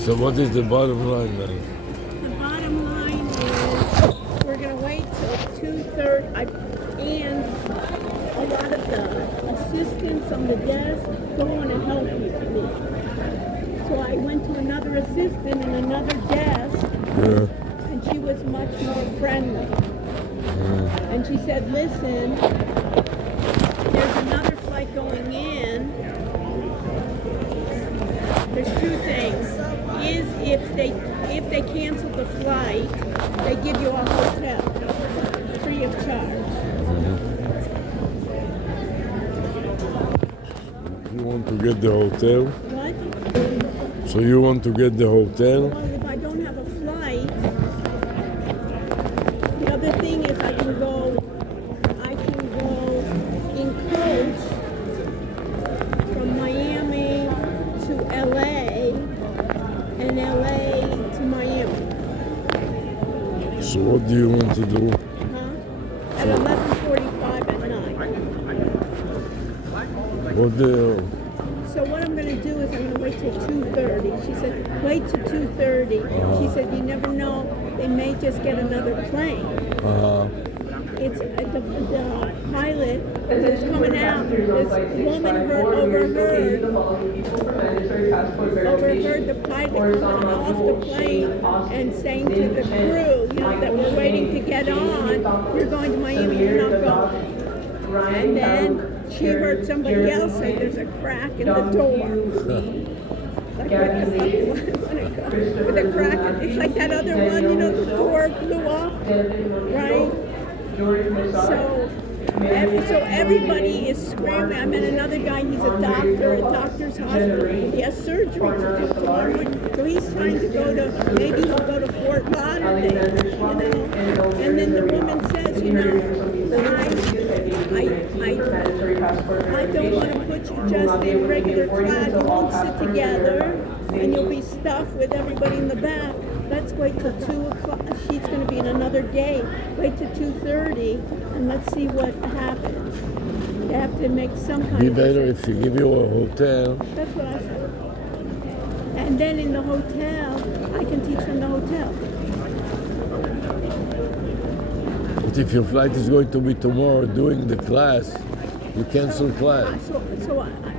So what is the bottom line then? The bottom line is we're going to wait till 2:30, and a lot of the assistants on the desk don't want to help me. So I went to another assistant in another desk, and she was much more friendly. And she said, listen, there's another flight going in. There's two things. Is if they cancel the flight, they give you a hotel free of charge. You want to get the hotel? What? So you want to get the hotel? Well, if I don't have a flight, the other thing is I can go in coach from Miami to LA and LA to Miami. So what do you want to do? At 11:45 at night. What the... So what I'm going to do is I'm going to wait till 2:30. She said, wait till 2:30. She said, you never know, they may just get another plane. It's the pilot that's coming out. This woman overheard the pilot coming off the plane and saying to the crew, that we're waiting to get on, you're going to Miami, you're not going. And then she heard somebody else say there's a crack in the door. Like with a crack, it's like that other one, the door blew off, right? So everybody is screaming. I met another guy, he's a doctor at doctor's hospital. He has surgery to do tomorrow. So he's trying to maybe he'll go to Fort Lauderdale, And then the woman says, I don't want to put you just in regular class. You won't sit together and you'll be stuffed with everybody in the back. Let's wait till 2 o'clock. She's going to be in another day. Wait till 2:30 and let's see what happens. You have to make some kind of... Be better if she give you a hotel. That's what I said. And then in the hotel, I can teach from the hotel. But if your flight is going to be tomorrow doing the class, you cancel class. So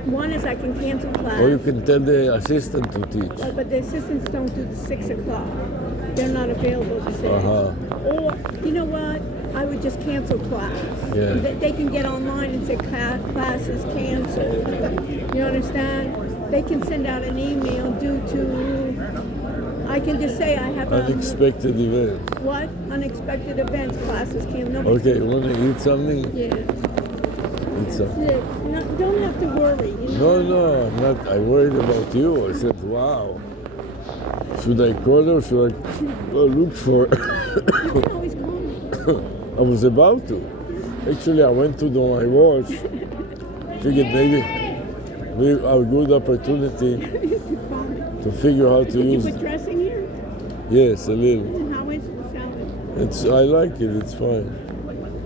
one is I can cancel class. Or you can tell the assistant to teach. But the assistants don't do the 6 o'clock. They're not available at 6. Or, you know what? I would just cancel class. Yeah. They can get online and say class is canceled. You understand? They can send out an email due to... I can just say I have unexpected events. What? Unexpected events. Classes canceled. Okay, you want to eat something? Yeah. Eat something. No, don't have to worry. No, I'm not. I worried about you. I said, wow. Should I call her? Should I look for her? You can always call me. I was about to. Actually, I went to my watch. Figured maybe a good opportunity to figure out how to use you put dressing here? Yes, a little. And how is the salad? I like it. It's fine.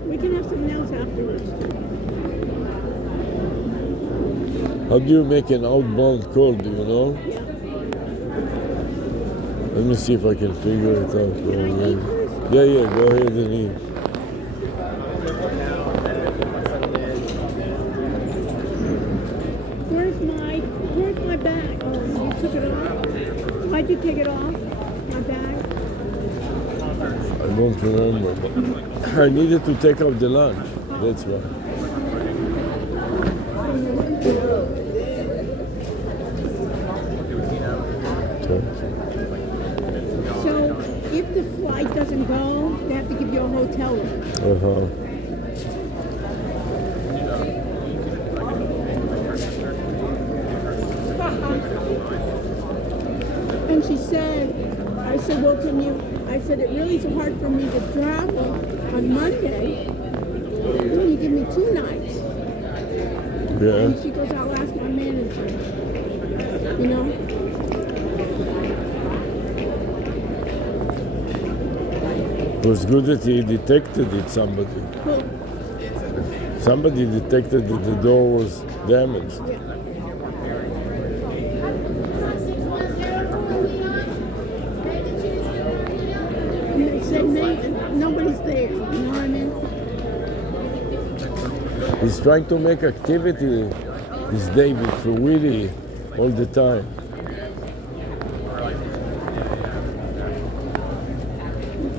We can have something else afterwards. How do you make an outbound call? Do you know? Yeah. Let me see if I can figure it out. Yeah. Go ahead and eat. Where's my bag? Oh, you took it off? Why'd you take it off? My bag? I don't remember, but I needed to take out the lunch. That's why. So, if the flight doesn't go, they have to give you a hotel room. And she said, I said, well, I said, it really is hard for me to travel on Monday. Can you give me 2 nights? Yeah. And she goes, I'll ask my manager. It was good that he detected it, somebody. Who? Somebody detected that the door was damaged. Yeah. said nobody's there. You know what I mean? He's trying to make activity, this David, for Willie all the time.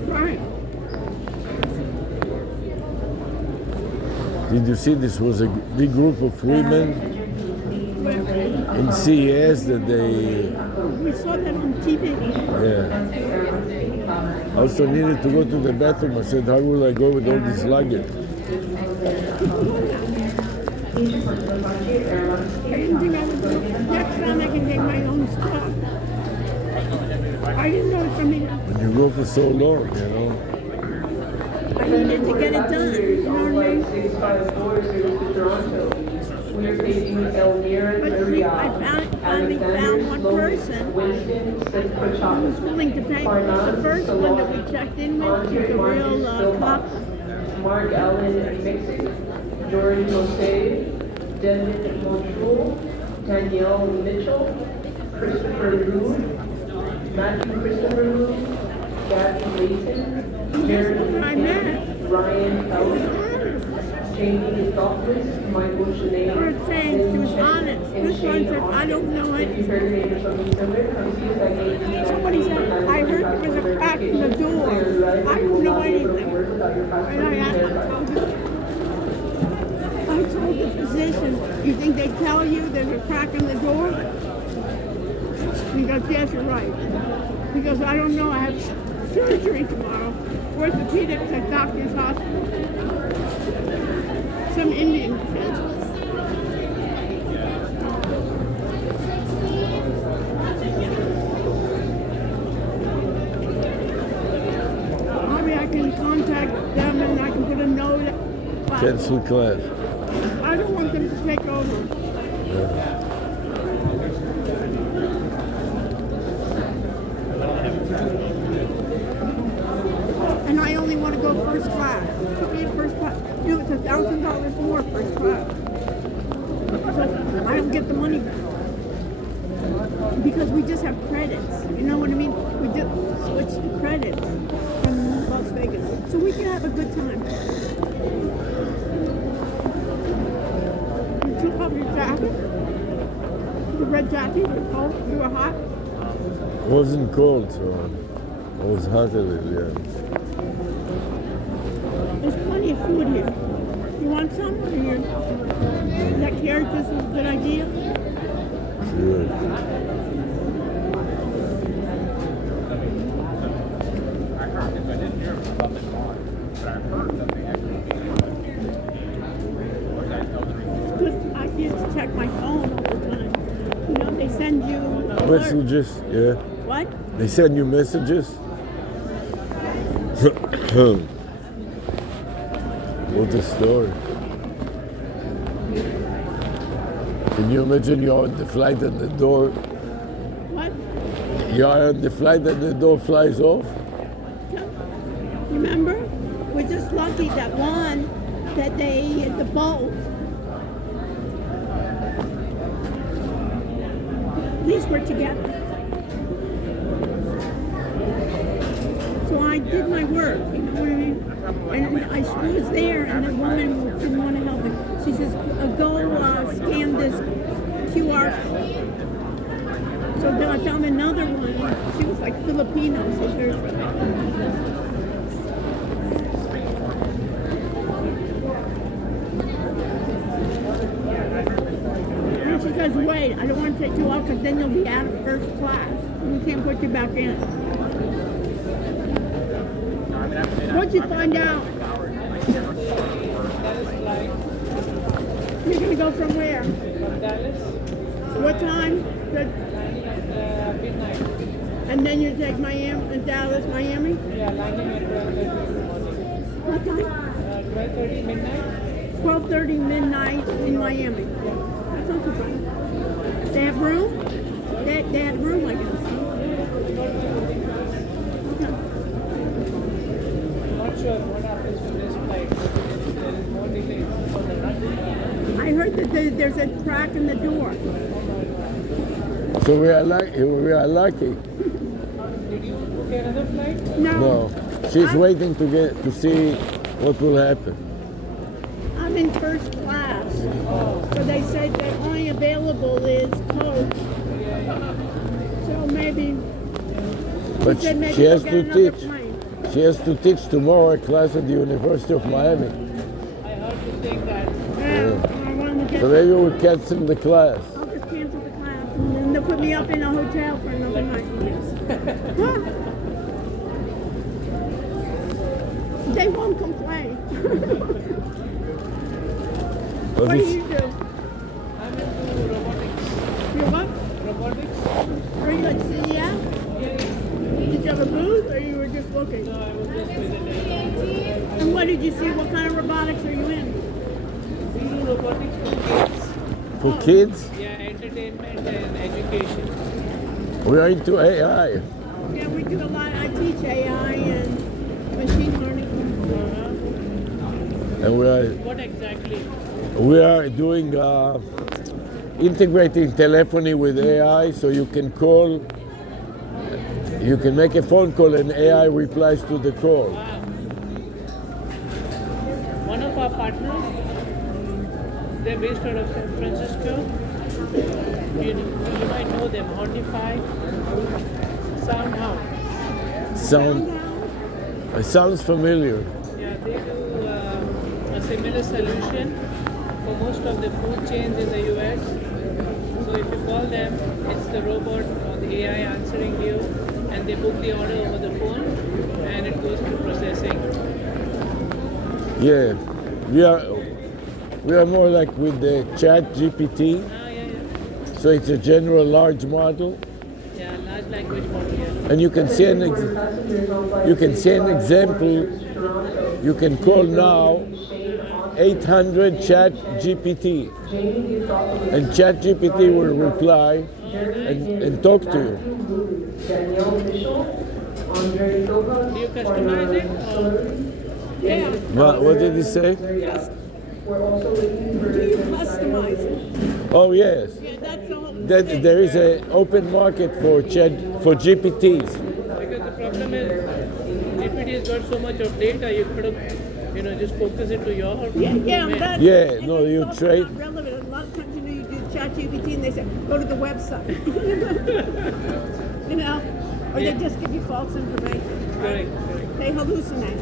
Right. Did you see this was a big group of women in CES that they... We saw that on TV. Yeah. I also needed to go to the bathroom. I said, how will I go with all this luggage? I didn't think I would do it. Next time I can take my own stuff. I didn't know it's something. When you go for so long, you know. I needed to get it done. You know what I mean? But see, I finally found one person who was willing to pay. The first one that we checked in with was a real cop. Mark Allen Mixon, Jordan Jose, Devin Montreux, Danielle Mitchell, Christopher Liu, Matthew Christopher Liu, Gabby Layton, Ryan Ellis, Jamie Douglas, Michael Sinead. We're saying she was honest. This one said, I don't know it. Somebody said, I heard there was a crack in the door. I don't know anything. And I told the physician, you think they tell you there's a crack in the door? He goes, yes, you're right. He goes, I don't know, I have surgery tomorrow. Orthopedics at Doctor's Hospital. Some Indian kid. Maybe I can contact them and I can put a note. Cancel class. I don't want them to take over. Yeah. And I only want to go first class. Put me in first class. You know, it's $1,000 more first class. So I don't get the money back. Because we just have credits. You know what I mean? We just switch to credits from Las Vegas. So we can have a good time. You took off your jacket? The red jacket? You were cold? You were hot? It wasn't cold, so I was hot a little, yeah. There's plenty of food here. You want some? Or that carrot juice is a good idea? Sure. I used to check my phone all the time. You know, they send you alerts. Messages, yeah. What? They send you messages? What a story. Can you imagine you're on the flight and the door? What? You're on the flight and the door flies off? Remember? We're just lucky that one, that the bolt. At least we're together. So I did my work, you know what I mean? And I was there, and the woman didn't want to help me. She says, go scan this QR code. So then I found another one. She was like Filipino, so there's... And she says, wait, I don't want to take you off because then you'll be out of first class. We can't put you back in. What'd you find out? You're going to go from where? From Dallas. What time? Midnight. And then you take Miami, Dallas, Miami? Yeah, landing at 12:30 in the morning. What time? 12:30 midnight. 12:30 midnight in Miami. That's not too bad. They have room? They had room, I guess. Not sure what happens with this flight. There is more delay for the night. I heard that there's a crack in the door. So we are lucky. Did you book another flight? No. No. She's waiting to see what will happen. I'm in first class. So they said the only available is coach. So maybe, But said maybe she has we'll to get another teach. plane. She has to teach tomorrow a class at the University of Miami. I heard you saying that. Yeah, I wanted to get. So maybe we'll cancel the class. I'll just cancel the class and then they'll put me up in a hotel for another night. Huh? They won't complain. But What do it's- you do? I'm into robotics. You what? Robotics? Are you at CES? Yeah. Did you have a booth or you were just looking? No, I was just visiting. And what did you see? What kind of robotics are you in? We do robotics for kids. For kids, Yeah, entertainment and education. we are into AI. Yeah, we do a lot. I teach AI and machine learning. And What exactly? we are doing integrating telephony with AI, so you can call, you can make a phone call and AI replies to the call. Wow. One of our partners, they're based out of San Francisco. You might know them, Hornify, Soundhound. It sounds familiar. Yeah, they do a similar solution for most of the food chains in the US. So if you call them, it's the robot or the AI answering you, and they book the order over the phone, and it goes to processing. Yeah, we are more like with the Chat GPT. Ah, yeah. So it's a general large model, Yeah, large language model, yeah. and you can see an example. You can call now 800 Chat GPT, and Chat GPT will reply and talk to you. Do you customize it? Or? Yeah. What did he say? Do you customize it? Oh yes, Yeah, that's the whole that thing. there is an open market for GPTs. Because the problem is, GPT has got so much of data, you could have, just focus it to your Yeah, domain. that, Yeah, and no, it's you also trade- not relevant. A lot of times, you do ChatGPT and they say, go to the website. Or they just give you false information. Correct. They hallucinate.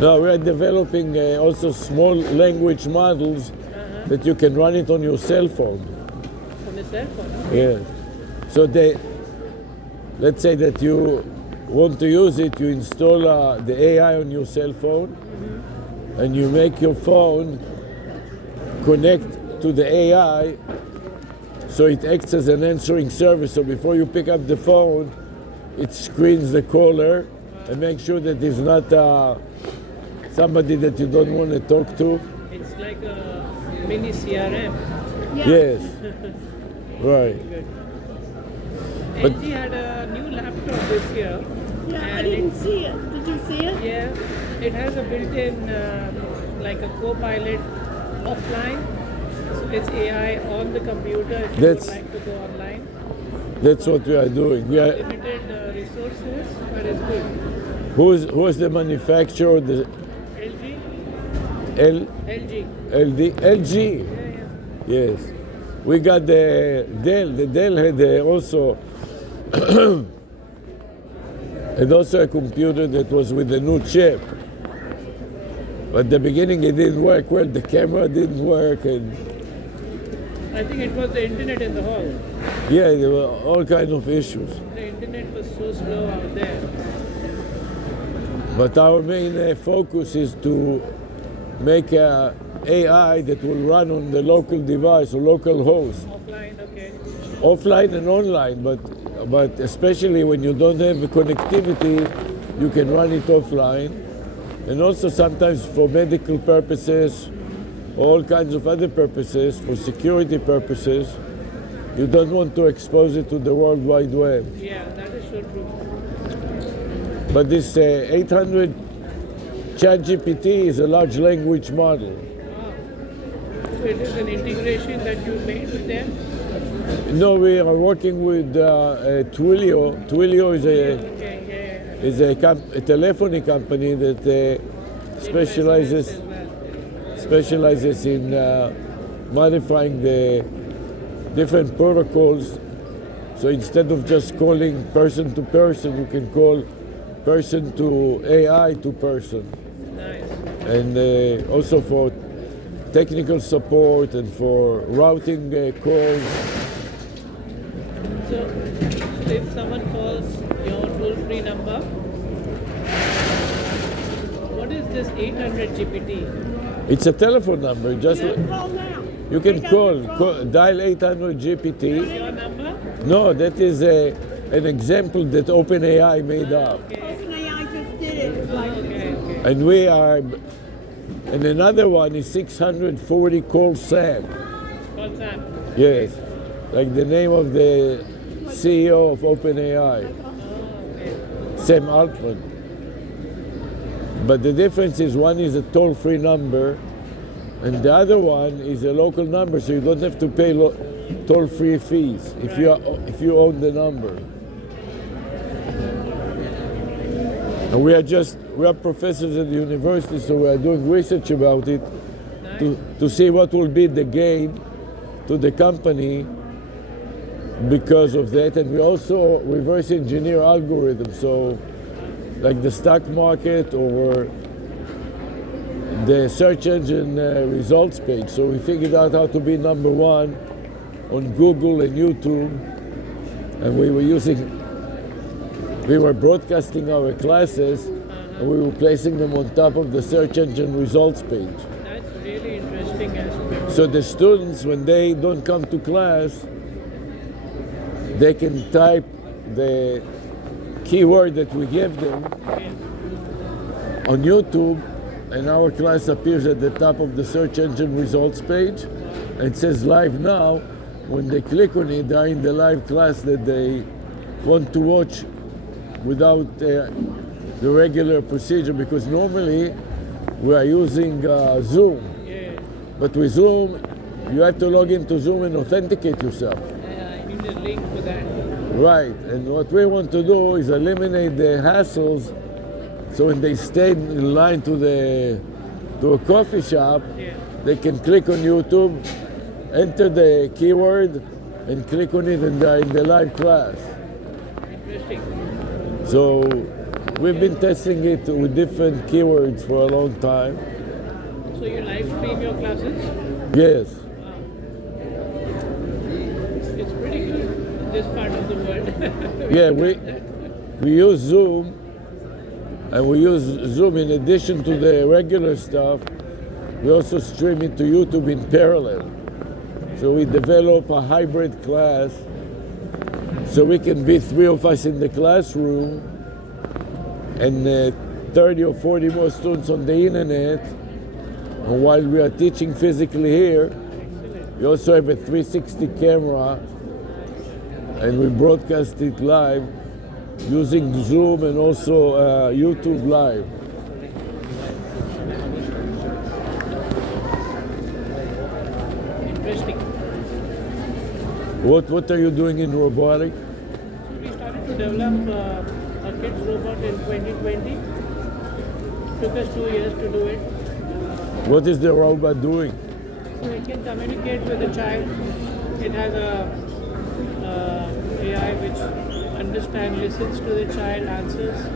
No, we are developing also small language models that you can run it on your cell phone. On the cell phone. Yeah. So let's say that you want to use it, you install the AI on your cell phone, and you make your phone connect to the AI, so it acts as an answering service. So before you pick up the phone, it screens the caller and makes sure that it's not somebody that you don't want to talk to. It's like a mini CRM. Yeah. Yes. Right. Good. But- LG had a new laptop this year. Yeah, I and didn't see it. Did you see it? Yeah, it has a built-in like a co-pilot offline. So it's AI on the computer if you That's- would like to go online. That's what we are doing. We are, Limited resources, but it's good. who is the manufacturer? The LG? LG. LG. LG. Yeah. Yes. We got the Dell. The Dell had also had also a computer that was with a new chip. But at the beginning it didn't work well. The camera didn't work, and I think it was the internet in the hall. yeah, there were all kinds of issues. The internet was so slow out there. But our main focus is to make a AI that will run on the local device or local host, Offline, okay. offline and online. But especially when you don't have the connectivity, you can run it offline, and also sometimes for medical purposes, all kinds of other purposes, for security purposes. You don't want to expose it to the World Wide Web. Yeah, that is so true. But this 800 ChatGPT is a large language model. Wow. So it is an integration that you made with them? No, we are working with Twilio. Twilio is a Okay, yeah. is a telephony company that specializes in modifying the different protocols. So instead of just calling person to person, you can call person to AI to person. Nice. And also for technical support and for routing calls. So if someone calls your toll-free number, what is this 800 GPT? It's a telephone number. Just Call now. you can Pick up call, the phone. dial 800 GPT. Your number? No, that is an example that OpenAI made up. OpenAI just did it. It's like, Okay. And we are, and another one is 640 call Sam. Call Sam. Yes, like the name of the CEO of OpenAI, Sam Altman. But the difference is one is a toll-free number, and the other one is a local number, so you don't have to pay toll-free fees if you own the number. And we are professors at the university, so we are doing research about it to see what will be the gain to the company because of that. And we also reverse engineer algorithms, so like the stock market or the search engine results page. So we figured out how to be number one on Google and YouTube, and we were broadcasting our classes, and we were placing them on top of the search engine results page. That's really interesting aspect. So the students, when they don't come to class, they can type the keyword that we give them on YouTube, and our class appears at the top of the search engine results page. It says live now. When they click on it, they're in the live class that they want to watch without the regular procedure, because normally we are using Zoom. Yeah. But with Zoom, you have to log into Zoom and authenticate yourself. I need a link for that. Right, and what we want to do is eliminate the hassles, so when they stay in line to a coffee shop, they can click on YouTube, enter the keyword, and click on it, and they're in the live class. Interesting. So we've been testing it with different keywords for a long time. So you live stream your classes? Yes. Wow. It's pretty good in this part of the world. Yeah, we use Zoom, and we use Zoom in addition to the regular stuff. We also stream it to YouTube in parallel. So we develop a hybrid class, so we can be 3 of us in the classroom and 30 or 40 more students on the internet. And while we are teaching physically here, we also have a 360 camera, and we broadcast it live using Zoom and also YouTube Live. Interesting. What are you doing in robotics? So we started to develop a kids robot in 2020. Took us 2 years to do it. What is the robot doing? So it can communicate with the child. It has a AI which listens to the child, answers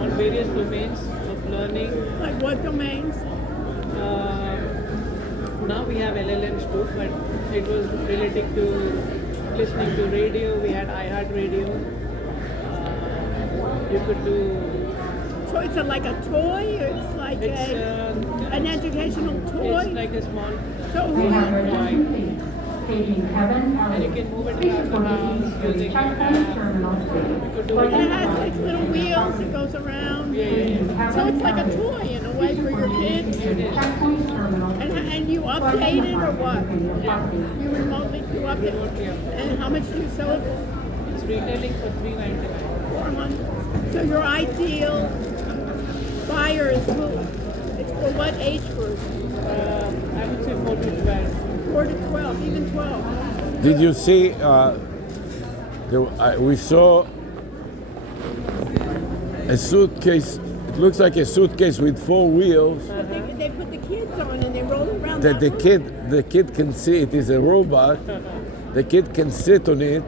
on various domains of learning. like what domains? Now we have LLMs too, but it was relating to listening to radio. We had iHeartRadio. You could do. So it's like a toy, or it's like an educational toy? It's like a small So toy, and you can move it around the house using your app. You could do and it it. has like little wheels that goes around. Yeah. So it's like a toy in a way for your kids. It is. And you update it or what? You remotely do update Remotely it. update. And how much do you sell it for? It's retailing for $399. $400. So your ideal buyer is who? It's for what age group? I would say 4 to 12. 4 to 12, even 12. Did you see? We saw a suitcase. It looks like a suitcase with 4 wheels. They put the kids on and they roll around. That the room. kid can see. It is a robot. The kid can sit on it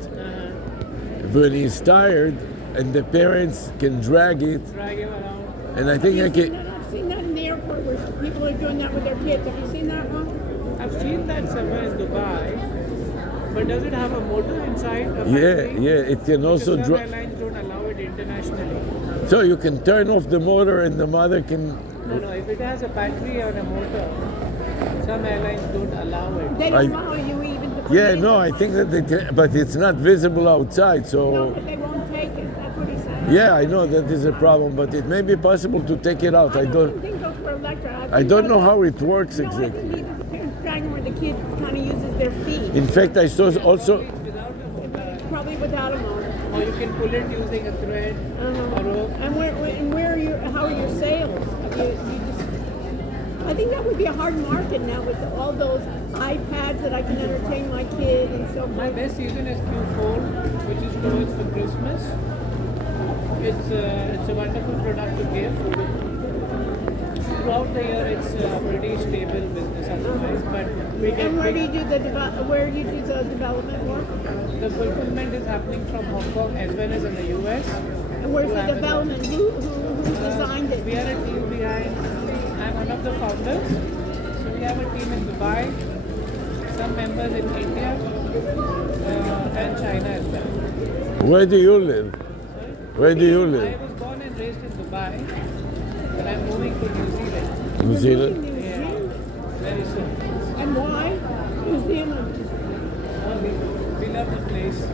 when he's tired, and the parents can drag it. Drag him around. And I think I can. I've seen that in the airport where people are doing that with their kids. Have you seen that one? I've seen that somewhere in Dubai, but does it have a motor inside? A Yeah, battery? yeah. It can also Some drive. airlines don't allow it internationally. So you can turn off the motor, and the mother can. No, if it has a battery or a motor, some airlines don't allow it. They don't allow you even to put Yeah, it in no, the I car. think that they can, but it's not visible outside. No, So but they won't take it. That's what he said. yeah, I know that is a problem, but it may be possible to take it out. I don't. think those were electric. I don't know how it works No, I exactly. think either the parents drag them or the kid kind of uses their feet. In fact, I saw also. It's without a motor. Probably without a motor. Or you can pull it using a thread, a rope. And where are your, how are your sales? You just, I think that would be a hard market now with all those iPads that I can entertain my kid and so My forth. best season is Q4, which is towards for Christmas. It's a wonderful product to give. Throughout the year, it's a pretty stable business otherwise, but we get And where do you big, do where do you do the development work? the fulfillment is happening from Hong Kong as well as in the US. And where's to the Amazon. development? Who designed it? We are a team behind. I'm one of the founders. So we have a team in Dubai, some members in India, and China as well. Where do you live? Sorry? Where do you I live? was born and raised in Dubai, but I'm moving to New Zealand New Zealand. very soon. And why? New Zealand. We love the place.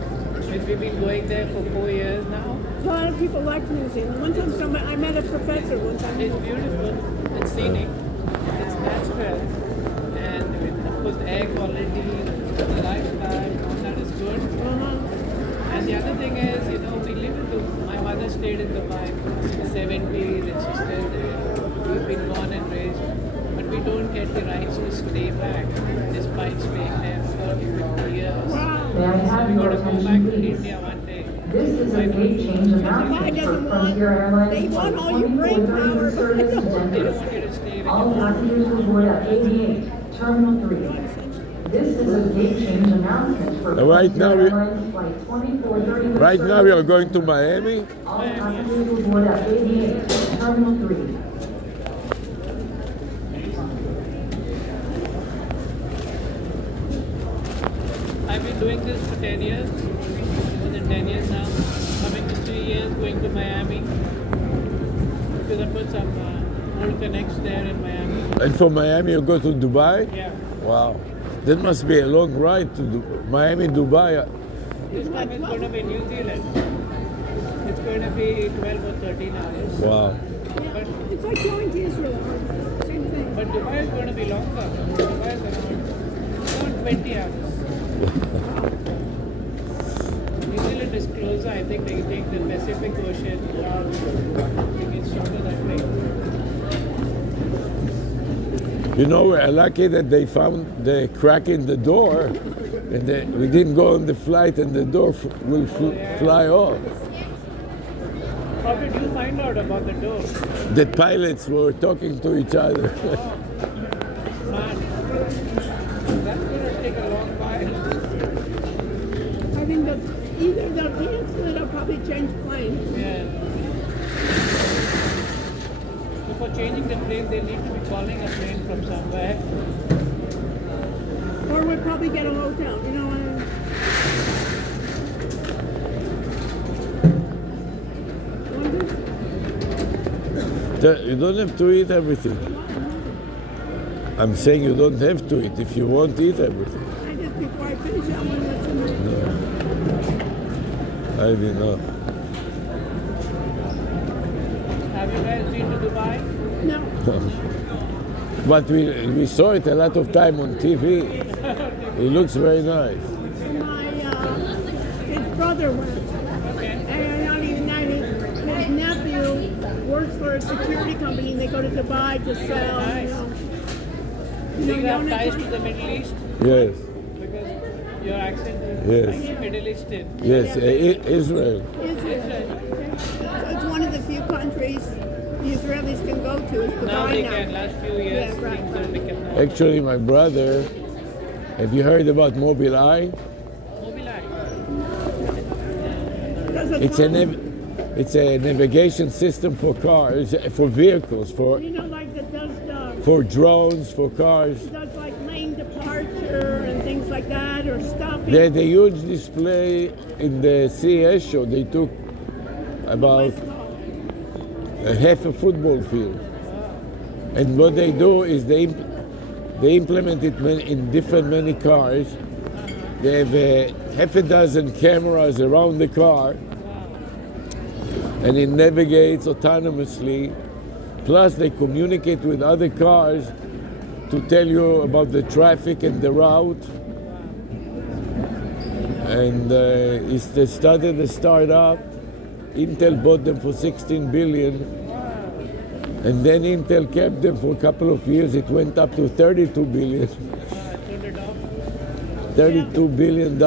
We've been going there for 4 years now. A lot of people like New Zealand. One time I met a professor one time. It's beautiful, it's scenic, it's natural, and of course the air quality, the lifestyle, all that is good. And the other thing is, we live in Dubai. My mother stayed in Dubai in the 70s and she's still there. We've been born and raised, but we don't get the rights to stay back despite staying there for 40, 50 years. May I have We're your going to go attention, back to please? India one day. This is a gate change announcement for Frontier Airlines They want all Flight your brain 2430 power, but service they to don't They Denver. don't want you to stay with All your passengers will board at 88, Terminal 3. This is a gate change announcement for Right now Frontier we- Airlines Flight 2430. Right now we are going to Miami. All passengers will board at 88, Terminal 3. I've been doing this for 10 years, more than 10 years now. Coming to 3 years, going to Miami. Because I put some old connects there in Miami. And from Miami you go to Dubai. Yeah. Wow, that must be a long ride to Miami, Dubai. This time it's going to be New Zealand. It's going to be 12 or 13 hours. Wow. But, It's like going to Israel. Same thing. but Dubai is going to be longer. Dubai is around 20 hours. New Zealand is closer. I think they take the Pacific Ocean. I think it's shorter that way. We're lucky that they found the crack in the door, and we didn't go on the flight, and the door will fly off. How did you find out about the door? The pilots were talking to each other. Man, that's going to take a long while. I think that either they'll cancel it or probably change planes. Yeah. Before changing the plane, they need to be calling a plane from somewhere. Or we'll probably get a hotel. You know what I mean? You don't have to eat everything. I'm saying you don't have to eat. If you want, eat everything. I just, before I finish, I want to let you know. I didn't know. Have you guys been to Dubai? No. But we saw it a lot of time on TV. It looks very nice. His brother went. And not even that, his nephew works for a security company and they go to Dubai to sell, Do you have don't ties have to the Middle East? Yes, Because your accent is Yes. Middle Eastern. yes. Israel. Israel. to is the Now buy they now. can. Last few years, Yeah, right, things right. are become now. Actually, my brother, have you heard about Mobileye? Mobileye. Does it It's a come? it's a navigation system for cars, for vehicles, You know, like that does for drones, for cars. does like lane departure and things like that, or stopping. They had a huge display in the CES show. They took about a half a football field. And what they do is they implement it in different many cars. They have half a dozen cameras around the car, and it navigates autonomously. Plus, they communicate with other cars to tell you about the traffic and the route. And they started a startup. Intel bought them for 16 billion. And then Intel kept them for a couple of years. It went up to 32 billion. $32 billion.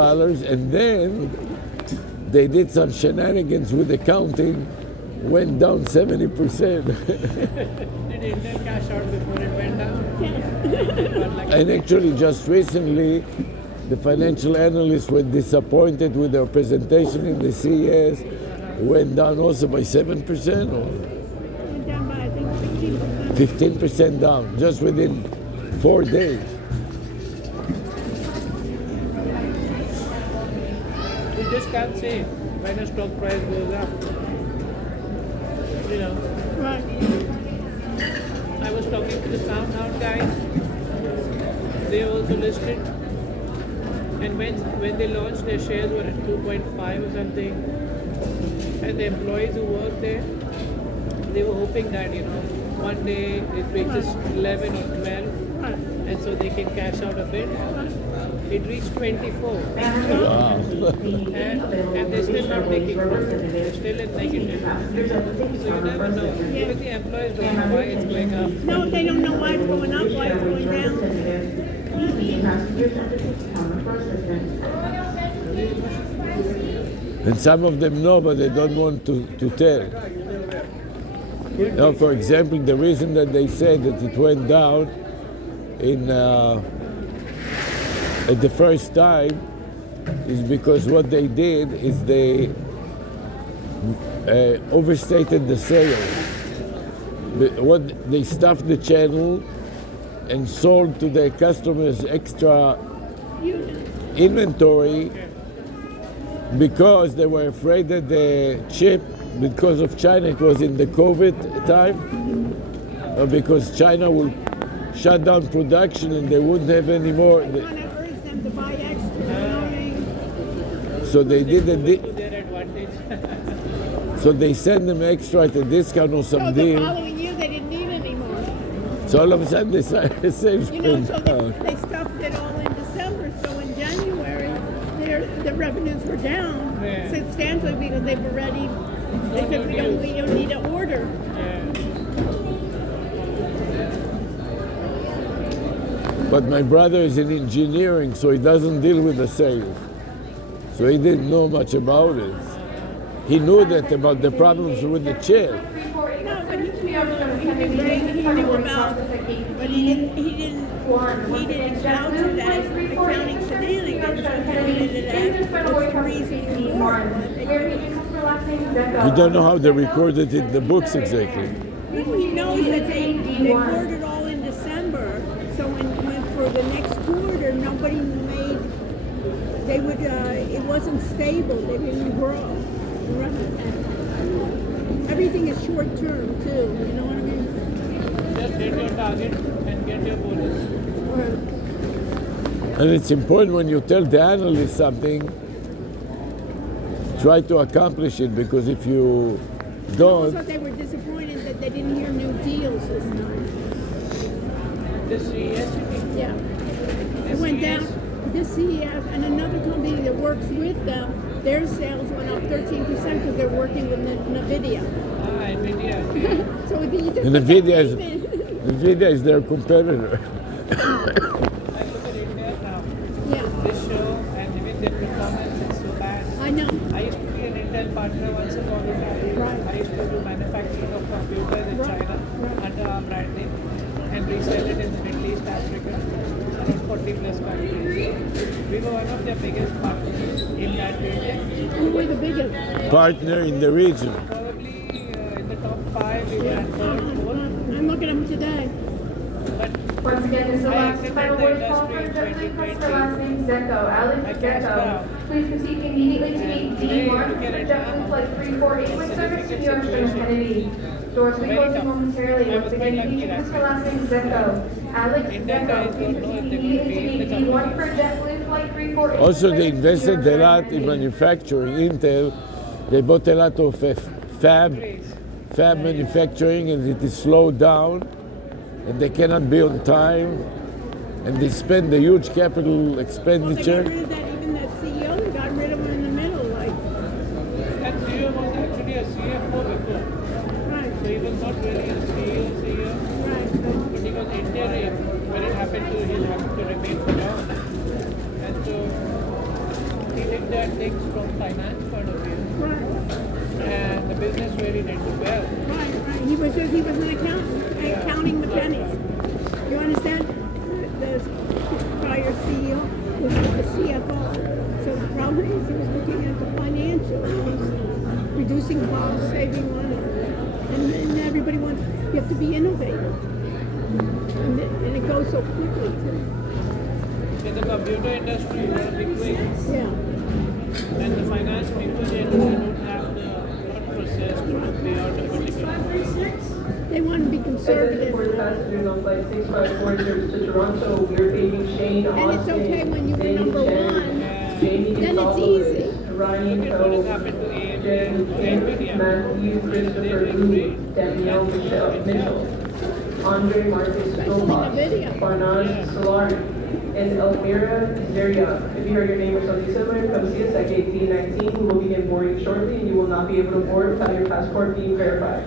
And then they did some shenanigans with accounting, went down 70%. Did Intel cash out before it went down? And actually, just recently, the financial analysts were disappointed with their presentation in the CES. It went down also by 7% or Went down by, I think, 16%. 15% down, just within 4 days. We just can't say when a stock price goes up. You know, Right. I was talking to the SoundHound guys. They also listed, and when they launched, their shares were at 2.5 or something. And the employees who work there, they were hoping that one day it reaches 11 or 12, Right. and so they can cash out a bit. It reached 24, Wow. and they're still not making profit. They're still in negative. So you never know. Even the employees don't know why it's going up. No, they don't know why it's going up, why it's going down. And some of them know, but they don't want to tell. Now, for example, the reason that they said that it went down at the first time is because what they did is they overstated the sales. They stuffed the channel and sold to their customers extra inventory because they were afraid that the chip, because of China, it was in the COVID time, because China will shut down production and they wouldn't have any more. They want to urge them to buy extra, So they did To their advantage. so they send them extra at a discount or So some the deal. following year they didn't need anymore. So all of a sudden the sales You know, went so down. they stuffed it all in December. So in January, the revenues were down Yeah. substantially because they were ready. They said we don't need an order. But my brother is in engineering, so he doesn't deal with the sales. So he didn't know much about it. He knew that about the problems with the chip. No, but he knew about, but he didn't count it as accounting shenanigans. He counted it as what's the reason for it. We don't know how they recorded it in the books exactly. He knows that they ordered all in December, so when for the next quarter, nobody made, they would, it wasn't stable, they didn't grow. Everything is short term too, you know what I mean? Just hit your target and get your bonus. And it's important when you tell the analyst something, try to accomplish it, because if you Also, don't, they were disappointed that they didn't hear new deals this time. This CES, you think? Yeah. It went down, this CES and another company that works with them, their sales went up 13% because they're working with NVIDIA. NVIDIA. So you just and NVIDIA is their competitor. I look at India now. Yeah, This show and even their performance is so bad. I know. I used to be an Intel partner once upon a time. Right. I used to do manufacturing of computers in China under our brand name and resell it in the Middle East, Africa, around 40 plus countries. We were one of their biggest partners in that region. You were the biggest. Partner in the region. Probably in the top 5, we were at third, fourth. I'm looking at them today. But Once again, this is the I last exited final the word call industry for in Jeffrey 2020. Custer, last name Zecco, Alex I cashed Zecco. out. Please proceed immediately to And gate today, D1 look at for it JetBlue now. Flight 348 with It's a service to difficult New York and situation. Kennedy. Doors will be Very closing tough. momentarily. I Once was again, quite lucky Agent that Custer, last name Zecco, Alex Indian Zecco. guys Please don't know if proceed they're going to immediately be to in gate the D1 company. for JetBlue Flight 348. Also, with they service to New invested York a and lot in Kennedy. manufacturing. Intel, they bought a lot of fab manufacturing, and it is slowed down, and they cannot be on time, and they spend a huge capital Well, they got expenditure. rid of that, even that CEO, they got rid of him in the middle, like, That CEO was actually a CFO before. right, So he was not really a CEO, right, but he was interim when it happened to him having to remain for long. And so he did that things from finance point of view. right, And the business really did well. right. He was an accountant, counting the pennies. You understand? The prior CEO was the CFO. So the problem is he was looking at the financial, he was reducing costs, saving money. And everybody wants, you have to be innovative. And it goes so quickly too. In the computer industry, you want to be quick. Yeah. And the finance people generally don't have the thought process to pay out a particular. They want to be conservative. For the passengers on flight 654 service to Toronto, we are paging Shane, And it's Austin, okay when you were Danny number Chen, one, Jamie then it's Gonzalez, easy. Ryan Look at what has Coe, happened to AMD Jen or NVIDIA. Matthew Christopher Lee, Danielle Mitchell, Andre Marcus especially Rojas, NVIDIA. Barnard Solari, and Elmira Zeria. If you heard your name or something similar, come see us at gate D19. We will begin boarding shortly, and you will not be able to board without your passport being verified.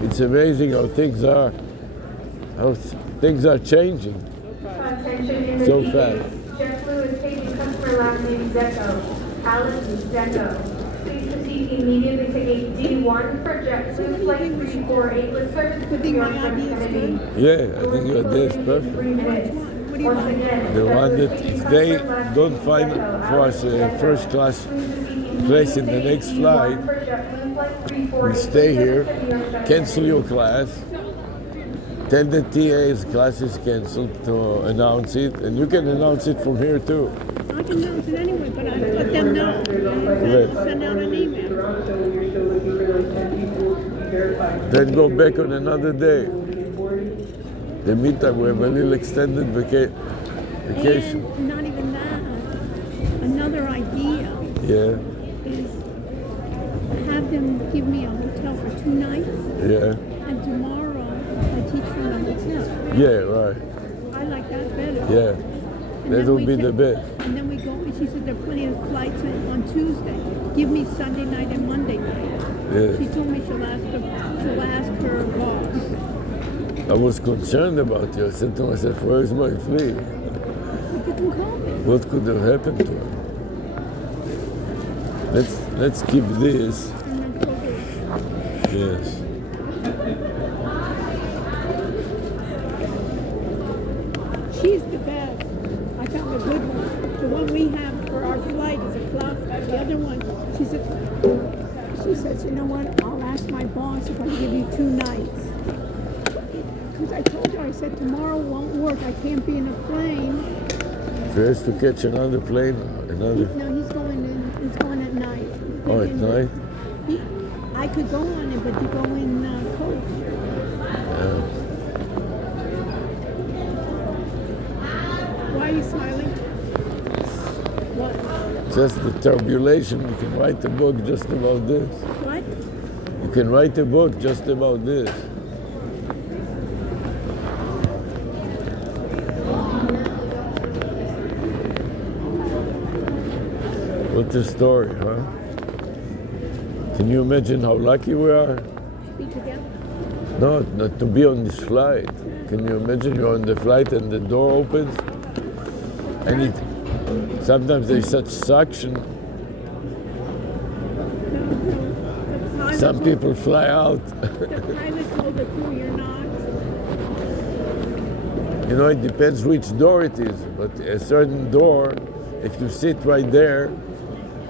It's amazing how things are changing Attention in the so DA. fast. JetBlue is taking customer last name Zecco, Alex Zecco. Please proceed immediately to gate D1 for JetBlue Flight 348 with service to You New think York my and idea is Kennedy. good? Yeah, I think your idea is perfect. 3 minutes. What do you Once want? again, The one JetBlue is that taking if they customer last don't name find Zecco, for us a Alex first class Zecco. place in the next flight, we stay here, cancel your class, tell the TA's class is canceled to announce it, and you can announce it from here too. I can announce it anyway, but I let them know. Right. I'll send out an email. Then go back on another day. The meantime, we have a little extended vacation. And not even that. Another idea Yeah, is have them give me a hotel for 2 nights, yeah, and tomorrow I teach from the hotel. yeah, right. I like that better. Yeah, And that then will we be ta- the best. And then we go, and she said there are plenty of flights on Tuesday. Give me Sunday night and Monday night. She Yeah. told me she'll ask her boss. I was concerned about you. I said to myself, where's my fleet? You can call me. What could have happened to her? Let's keep this. And then call her. Yes. She's the best. I found a good one. The one we have for our flight is a cloud flight. The other one, she says, you know what? I'll ask my boss if I can give you 2 nights. Because I told her, I said, tomorrow won't work. I can't be in a plane. She has to catch another plane, another. No, he's going at night. Oh, at night? I could go on it, but you go in coach. Yeah. Why are you smiling? What? Just the turbulation. You can write a book just about this. What? You can write a book just about this. What a story, huh? Can you imagine how lucky we are? Be together. No, not to be on this flight. Can you imagine you're on the flight and the door opens and it Sometimes there's such suction. Some people fly out. The pilot's older too, you're not. You know, it depends which door it is, but a certain door, if you sit right there,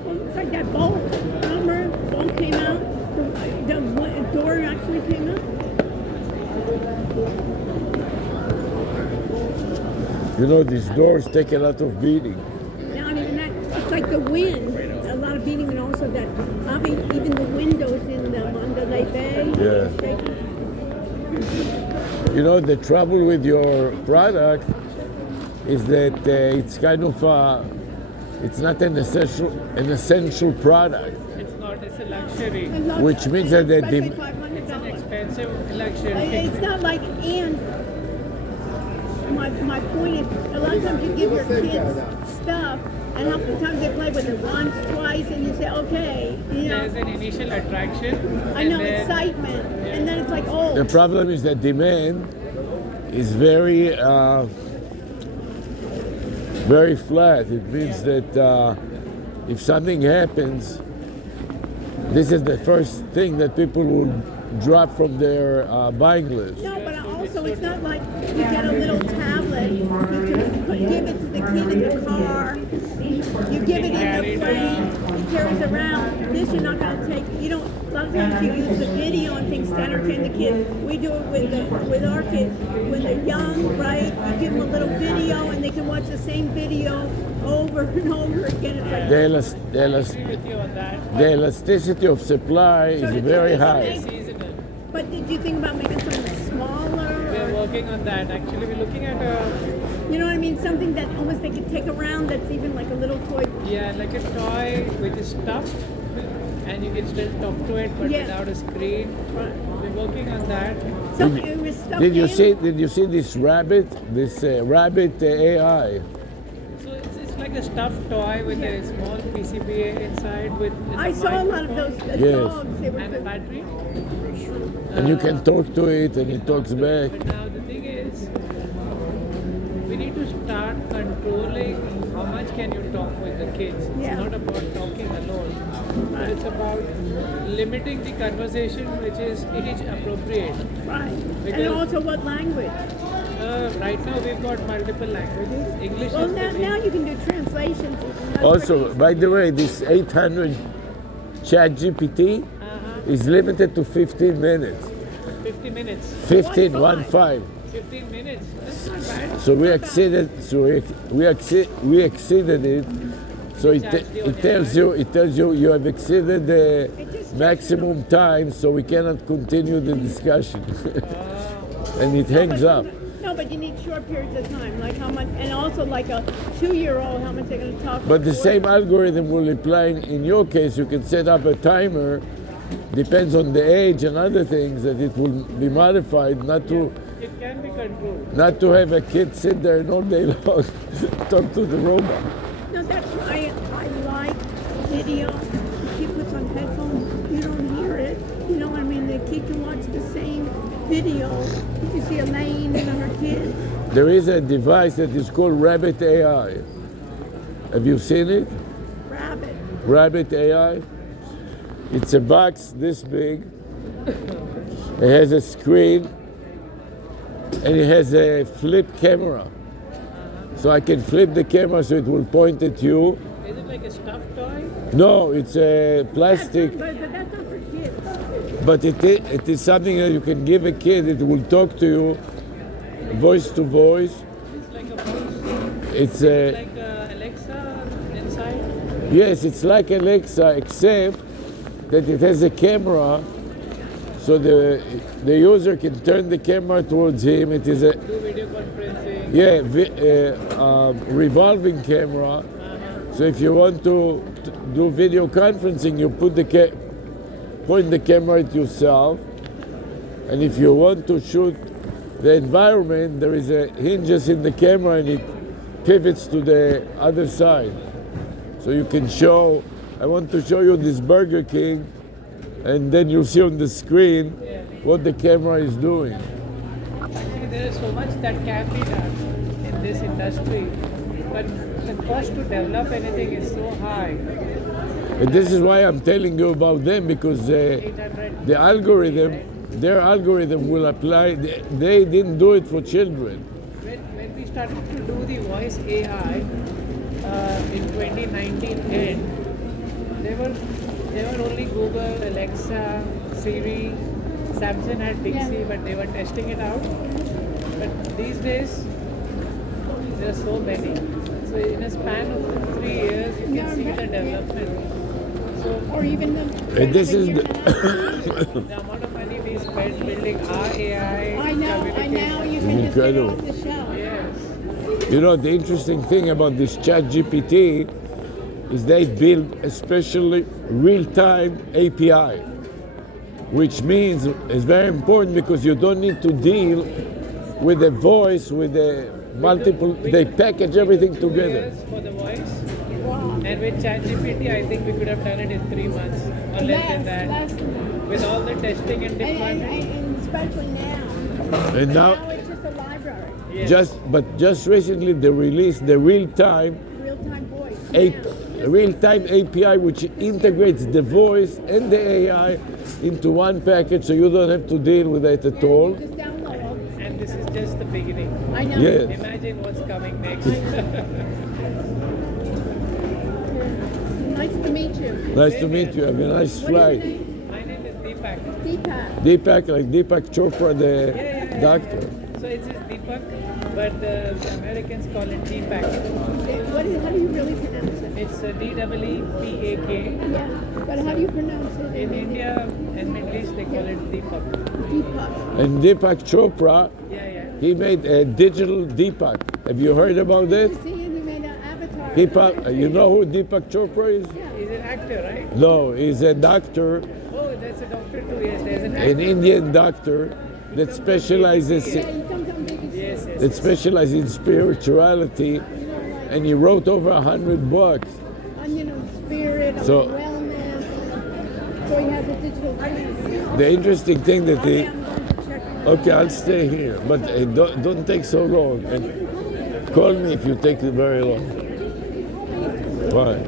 Well, it's like that bolt. Remember, the bolt came out. The door actually came out. you know, these doors take a lot of beating. Not even that. It's like the wind. A lot of beating, and also that. I mean, even the windows in the Mandalay Bay. Yeah. shaking. You know, the trouble with your product is that it's kind of it's not an essential product, It's not, it's a luxury. I love which that. means that the Especially dem- It's an $500. expensive luxury. It's not like, and my point is, a lot of times you give your kids stuff, and how many times they play with it once, twice, and you say, okay, you know, There's an initial attraction. I and know then- excitement, and then it's like, oh, the problem is that demand is very very flat. It means that if something happens, this is the first thing that people will drop from their buying list. no, but also it's not like you get a little tablet, you can give it to the kid in the car, you give it in the plane, he carries around. This you're not going to take, you know, a lot of times you use the video and things to entertain the kids. We do it with our kids when they're young, right? You give them a little video and they can watch the same video over and over again. It's like, The agree with you on that. the elasticity of supply is very high. Seasonal. but did you think about making something smaller? We're working on that. Actually, we're looking at You know what I mean? Something that almost they could take around that's even like a little toy. like a toy which is stuffed, and you can still talk to it, but Yeah. without a screen. We're working on that. So it was stuffed Did you animal. see? Did you see this rabbit? This rabbit AI? So it's like a stuffed toy with a small PCBA inside with I saw a lot of those Yes. dogs. They were and a good. battery. And you can talk to it, and it talks back. But now the thing is, we need to start controlling how much can you talk with the kids. It's Yeah. not about talking alone, but it's about limiting the conversation which is age appropriate. Right. And Because- also what language? Right now we've got multiple languages. English Well, is now you can do translations. That's Also, pretty by the way, this 800 ChatGPT is limited to 15 minutes. 50 minutes. 15, 1.5. 1.5. 15 minutes. That's not bad. So we exceeded. So we exceeded it. So it tells you you have exceeded the maximum time. So we cannot continue the discussion, and it hangs up. No, but you need short periods of time. Like how much, and also like a 2-year-old, how much they're going to talk. But the for. same algorithm will apply in your case. You can set up a timer. Depends on the age and other things that it will be modified It can be controlled. not to have a kid sit there all day long talk to the robot. No, that's why I like video. The kid puts on headphones, you don't hear it. You know what I mean? The kid can watch the same video. You see Elaine and her kid. There is a device that is called Rabbit AI. Have you seen it? Rabbit. Rabbit AI. It's a box this big. It has a screen and it has a flip camera. So I can flip the camera so it will point at you. Is it like a stuffed toy? No, it's a plastic, But that's not for kids. but it is something that you can give a kid. It will talk to you, voice to voice. It's like a voice. It's a Like Alexa inside. yes, it's like Alexa, except that it has a camera, so the user can turn the camera towards him. It is a Do video conferencing. revolving camera. So if you want to do video conferencing, you put point the camera at yourself, and if you want to shoot the environment, there is a hinges in the camera and it pivots to the other side. So you can show, I want to show you this Burger King, and then you see on the screen what the camera is doing. Actually, there is so much that can be done in this industry. But the cost to develop anything is so high. And this is why I'm telling you about them, because 800. the algorithm, their algorithm will apply. They didn't do it for children. When we started to do the voice AI in 2019 end, they were only Google, Alexa, Siri, Samsung had Dixie, but they were testing it out. But these days, there are so many. So in a span of 3 years, you can see the development. So Or even the. And this is the amount of money we spent building our AI. I know. You can just get it off the shelf. Yes. You know, the interesting thing about this chat GPT is they build a specially real-time API, which means it's very important because you don't need to deal with the voice, with the multiple, they package everything together. Years for the voice. Wow. And with ChatGPT, I think we could have done it in 3 months or less than that. Less than that. With all the testing and And deployment. especially now. And Now now, it's just a library. Yes. just recently they released the real-time Real-time voice. real-time API, which integrates the voice and the AI into one package, so you don't have to deal with it at all. Just download. And this is just the beginning. I know. Yes. Imagine what's coming next. Nice to meet you. Nice to meet you. Have a nice What is your flight. name? My name is Deepak. Deepak. Deepak, like Deepak Chopra, the Yeah. doctor. So it's Deepak, but the Americans call it Deepak. How do you really pronounce it? It's DEEPAK. Yeah, but how do you pronounce it? In India and Middle East, they call it Deepak. Deepak. And Deepak Chopra, Yeah. he made a digital Deepak. Have you heard about that? See, and you made an avatar. Deepak, you know who Deepak Chopra is? He's an actor, right? No, he's a doctor, Oh, that's a doctor too. Yes, there's an an actor. Indian doctor that specializes Yeah, you come from BBC. Yes. that specializes in spirituality, and he wrote over 100 books. On, spirit, on So- wellness. So he has a digital twin. The interesting thing that Okay, he, I'm going to check it out. okay, I'll stay here, but don't take so long, and call me if you take it very long. Fine.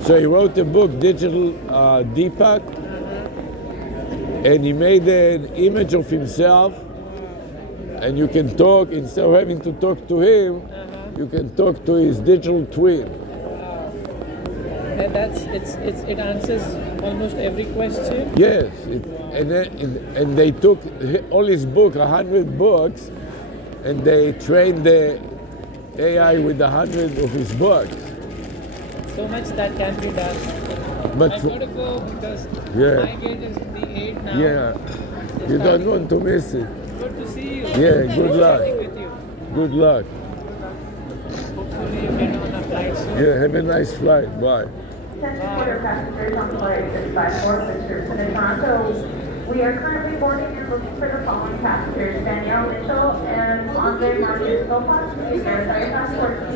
So he wrote a book, Digital Deepak, and he made an image of himself, and you can talk, instead of having to talk to him, you can talk to his digital twin. And it answers almost every question. Yes, and they took all his book, 100 books, and they trained the AI with 100 of his books. So much that can be done. But I gotta go because Yeah. my gate is the 8 now. yeah, you don't want to miss it. Good to see you. Yeah, good luck. Chatting with you. Good luck. Hopefully you get on a flight soon. Yeah, have a nice flight. Bye. Attention order passengers on flight 654 Fixtures to Toronto. We are currently boarding and looking for the following passengers: Danielle Mitchell and Andre Marcus Topas. Please verify your passport.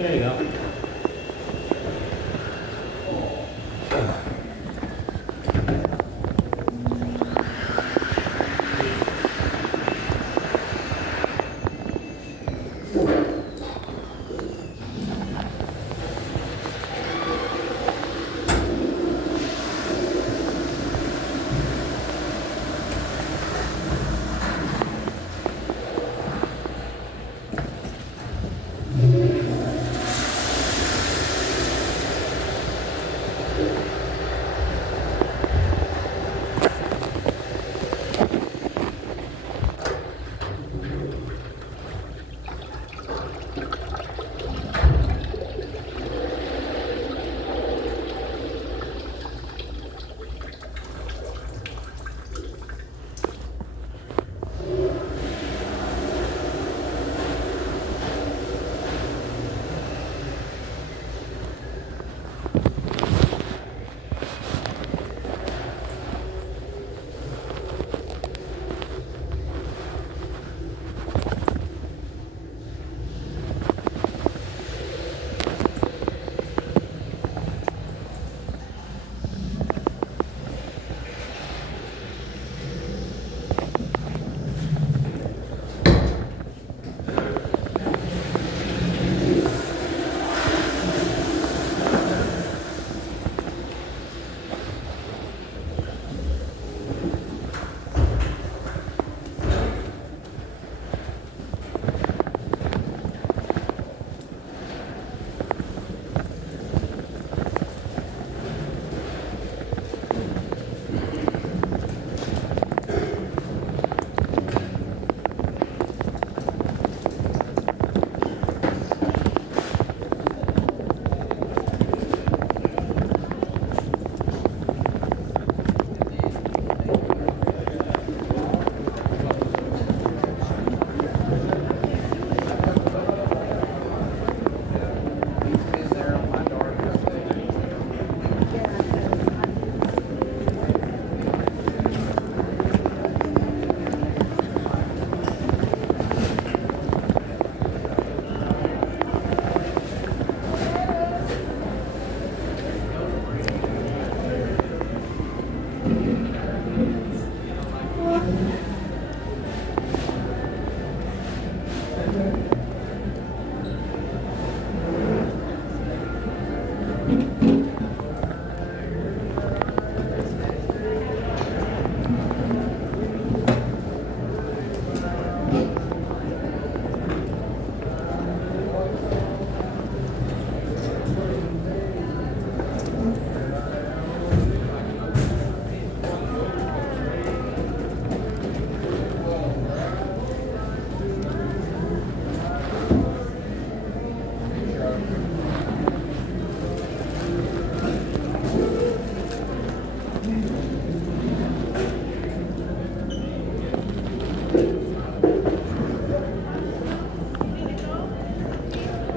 There you go.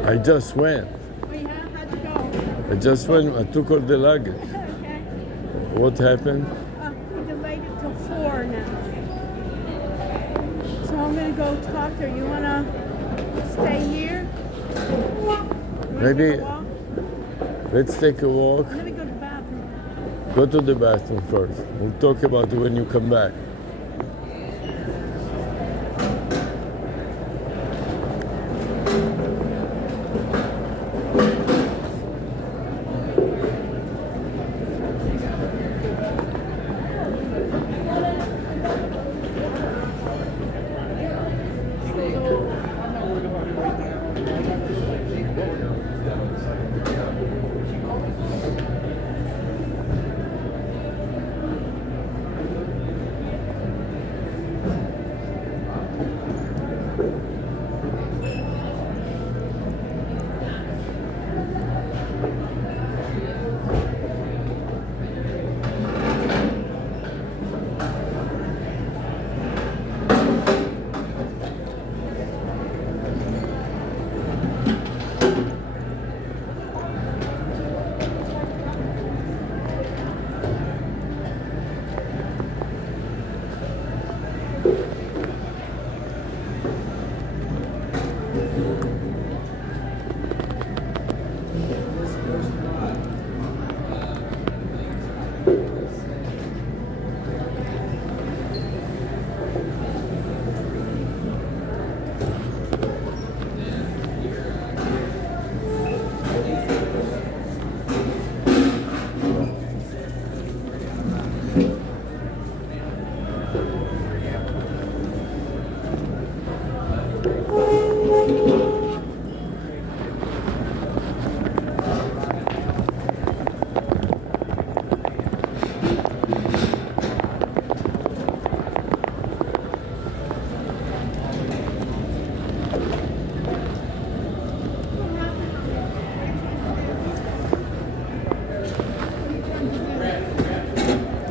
I just went. Oh, yeah? How'd you go? I just went. I took all the luggage. Okay. What happened? We delayed it till 4 now. So I'm gonna go talk to her. You wanna stay here? You wanna Maybe- take a walk? Let's take a walk. Let me go to the bathroom. Go to the bathroom first. We'll talk about it when you come back.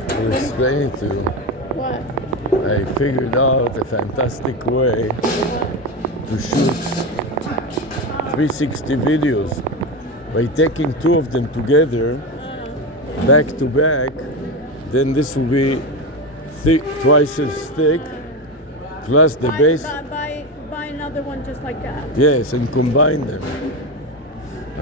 I'll explain it to you. What? I figured out a fantastic way to shoot 360 videos by taking two of them together, back to back. Then this will be twice as thick, plus the base. Buy another one just like that. Yes, and combine them.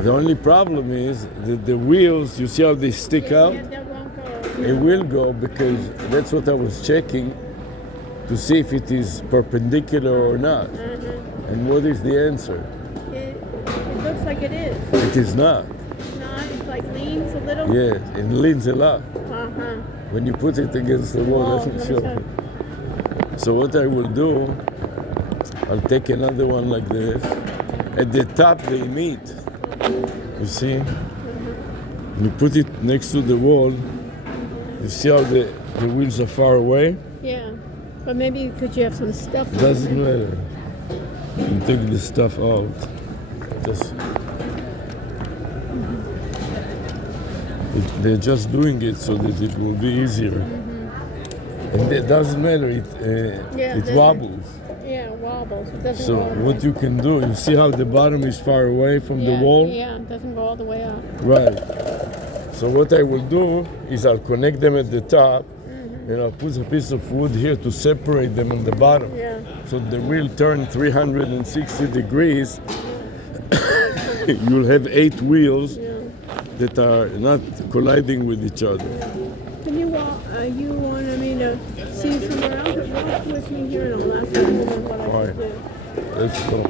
The only problem is that the wheels, you see how they stick out? Yeah, that won't go. It will go, because that's what I was checking to see if it is perpendicular or not. And what is the answer? It looks like it is. It is not. It's not. It's like leans a little. Yes, it leans a lot. Uh-huh. When you put it against the wall, Oh, doesn't show. So what I will do, I'll take another one like this. At the top they meet. You see? When you put it next to the wall, you see how the wheels are far away? Yeah. But maybe because you have some stuff. Doesn't matter. You can take the stuff out. Just they're just doing it so that it will be easier. And it doesn't matter. It wobbles. Yeah, it wobbles. It doesn't So go all the what way. you can do, you see how the bottom is far away from the wall? Yeah, it doesn't go all the way up. Right. So what I will do is I'll connect them at the top, and I'll put a piece of wood here to separate them on the bottom. Yeah. So the wheel turn 360 degrees. You'll have 8 wheels that are not colliding with each other. Can you walk? You wanted me to see somewhere else? Walk with me here, and I'll ask you what I All should right. do. Let's go.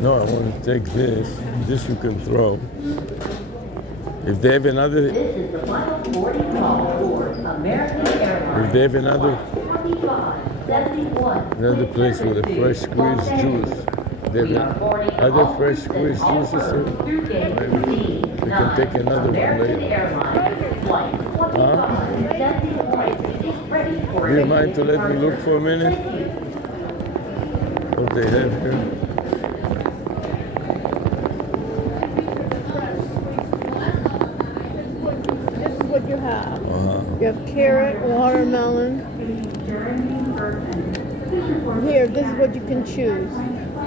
No, I want to take this. This you can throw. If they have another, This is the final boarding call for American Airlines. if they have another 2571. place with a fresh squeezed juice, they have other fresh squeezed juices here. Maybe we can take another one American later. Airlines flight 2571 is ready for Do you mind to let me look for a minute? What they have here? This is what you have. You have carrot, watermelon. Here, this is what you can choose.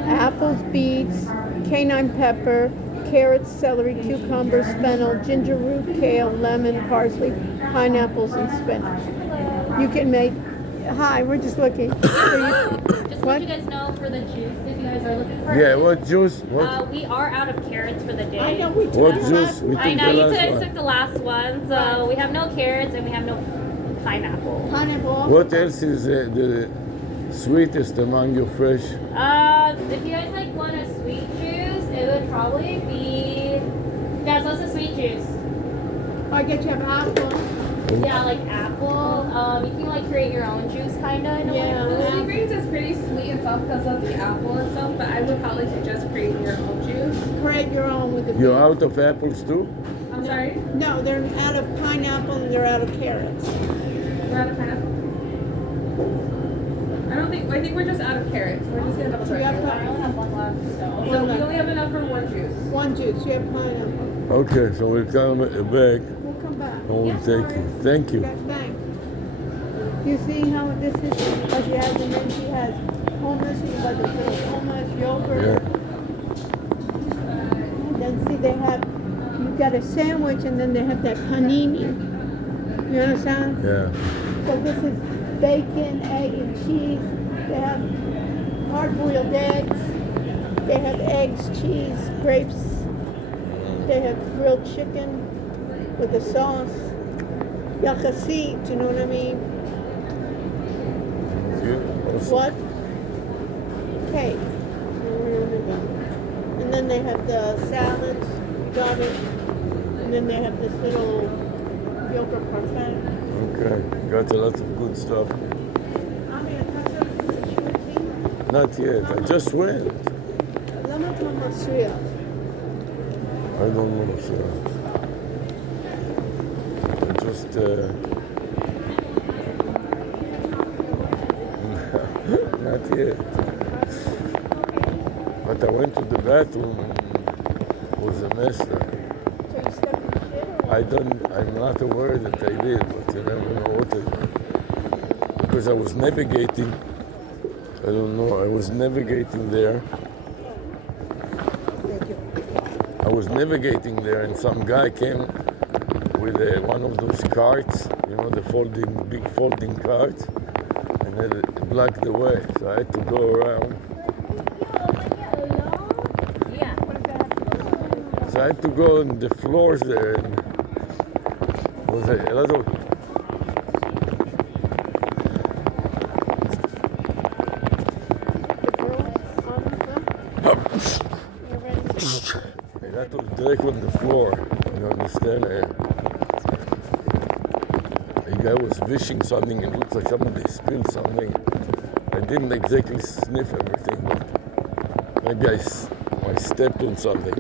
Apples, beets, canine pepper, carrots, celery, cucumbers, fennel, ginger root, kale, lemon, parsley, pineapples, and spinach. You can make... Hi, we're just looking. Just to What? let you guys know for the juice, if you guys are looking for Yeah, it. what juice? What? We are out of carrots for the day. I know we took What the juice? last We one. I took know the you last took one. the last one, so we have no carrots and we have no pineapple. Pineapple. What else is the sweetest among your fresh? If you guys like want a sweet juice, it would probably be. Guys, what's a sweet juice? I get you have apple. Yeah, like apple. You can like create your own juice, kinda. In a way. Yeah. The Sweetgreens is pretty sweet itself because of the apple itself, but I would probably suggest creating your own juice. Create your own with the You're beet. out of apples too? I'm sorry? No, they're out of pineapple and they're out of carrots. We're out of pineapple? I think we're just out of carrots. We're just gonna double So you check. have I only have one left, so. So we only have enough for one juice. one juice. You have pineapple. Okay, so we'll come back We'll come back. and we'll take it. Thank you. Okay, thanks. You see how this is? How she has, and then she has hummus, and like a little hummus, yogurt. Yeah. And then see they have, you got a sandwich, and then they have that panini. You understand? Yeah. So this is bacon, egg, and cheese. They have hard-boiled eggs. They have eggs, cheese, grapes. They have grilled chicken with a sauce. Yachasi, do you know what I mean? What? Cake. And then they have the salads. You got it. And then they have this little yogurt parfait. Okay, got a lot of good stuff. Not yet. I just went. Lama Tamasria. I don't know, sir. I just not yet. But I went to the bathroom and it was a mess there. So you stuck in shit or I'm not aware that I did, but you never know what I did. Because I was navigating, I don't know, I was navigating there. I was navigating there and some guy came with one of those carts, you know, the big folding carts, and it blocked the way, so I had to go around. Yeah. So I had to go on the floors there, and there was a lot of... That was direct on the floor, you understand? A guy was wishing something, it looked like somebody spilled something. I didn't exactly sniff everything, but maybe I stepped on something.